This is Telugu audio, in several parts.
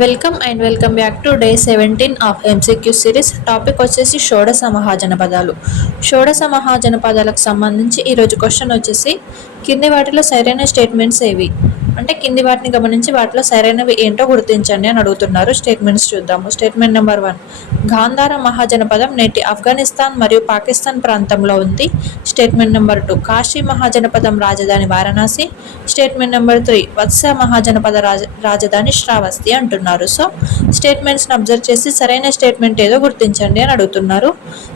Welcome and welcome back to day 17 of MCQ series. Topic వచ్చేసి షోడశ మహాజనపదాలు. షోడశ మహాజనపదాలకు సంబంధించి ఈరోజు క్వశ్చన్ వచ్చేసి కింది వాటిలో సరైన స్టేట్మెంట్స్ ఏవి అంటే కింది వాటిని గమనించి వాటిలో సరైనవి ఏంటో గుర్తించండి అని అడుగుతున్నారు. స్టేట్మెంట్స్ చూద్దాము. స్టేట్మెంట్ నెంబర్ 1, గాంధార మహాజనపదం నేటి ఆఫ్ఘనిస్తాన్ మరియు పాకిస్తాన్ ప్రాంతంలో ఉంది. స్టేట్మెంట్ నెంబర్ 2, కాశీ మహాజనపదం రాజధాని వారణాసి. స్టేట్మెంట్ నెంబర్ 3, వత్స మహాజనపద రాజధాని శ్రావస్తి అంటున్నారు. సో స్టేట్మెంట్స్ని అబ్జర్వ్ చేసి సరైన స్టేట్మెంట్ ఏదో గుర్తించండి అని అడుగుతున్నారు.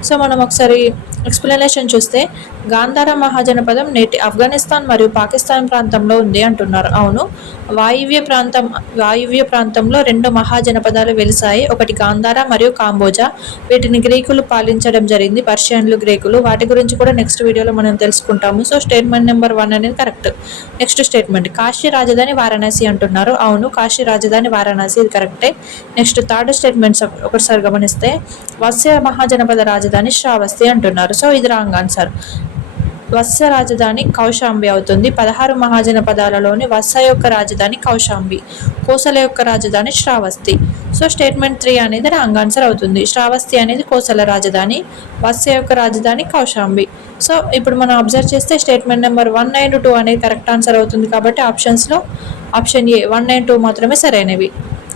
సో మనం ఒకసారి ఎక్స్ప్లెనేషన్ చూస్తే, గాంధార మహాజనపదం నేటి ఆఫ్ఘనిస్తాన్ మరియు పాకిస్తాన్ ప్రాంతంలో ఉంది అంటున్నారు. అవును, వాయువ్య ప్రాంతంలో రెండు మహాజనపదాలు వెలిసాయి. ఒకటి గాంధార మరియు కాంబోజా. వీటిని గ్రీకులు పాలించడం జరిగింది, పర్షియన్లు, గ్రీకులు. వాటి గురించి కూడా నెక్స్ట్ వీడియోలో మనం తెలుసుకుంటాము. సో స్టేట్మెంట్ నెంబర్ 1 అనేది కరెక్ట్. నెక్స్ట్ స్టేట్మెంట్, కాశీ రాజధాని వారణాసి అంటున్నారు. అవును, కాశీ రాజధాని వారణాసి, ఇది కరెక్టే. నెక్స్ట్ థర్డ్ స్టేట్మెంట్స్ ఒకసారి గమనిస్తే, వత్స మహాజనపద రాజధాని శ్రావస్తి అంటున్నారు. సో ఇది రాంగ్ ఆన్సర్. వత్స రాజధాని కౌశాంబి అవుతుంది. 16 మహాజనపదాలలోని వత్స యొక్క రాజధాని కౌశాంబి, కోసల యొక్క రాజధాని శ్రావస్తి. సో స్టేట్మెంట్ 3 అనేది రాంగ్ ఆన్సర్ అవుతుంది. శ్రావస్తి అనేది కోసల రాజధాని, వత్స యొక్క రాజధాని కౌశాంబి. సో ఇప్పుడు మనం అబ్జర్వ్ చేస్తే స్టేట్మెంట్ నెంబర్ 1 అండ్ 2 అనేది కరెక్ట్ ఆన్సర్ అవుతుంది. కాబట్టి ఆప్షన్స్లో ఆప్షన్ ఏ 1 అండ్ 2 మాత్రమే సరైనవి.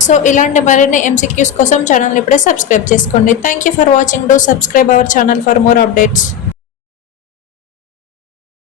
సో ఇలాంటి మరిన్ని ఎంసీక్యూస్ కోసం ఛానల్ ఇప్పుడే సబ్స్క్రైబ్ చేసుకోండి. Thank you for watching. Do subscribe our channel for more updates.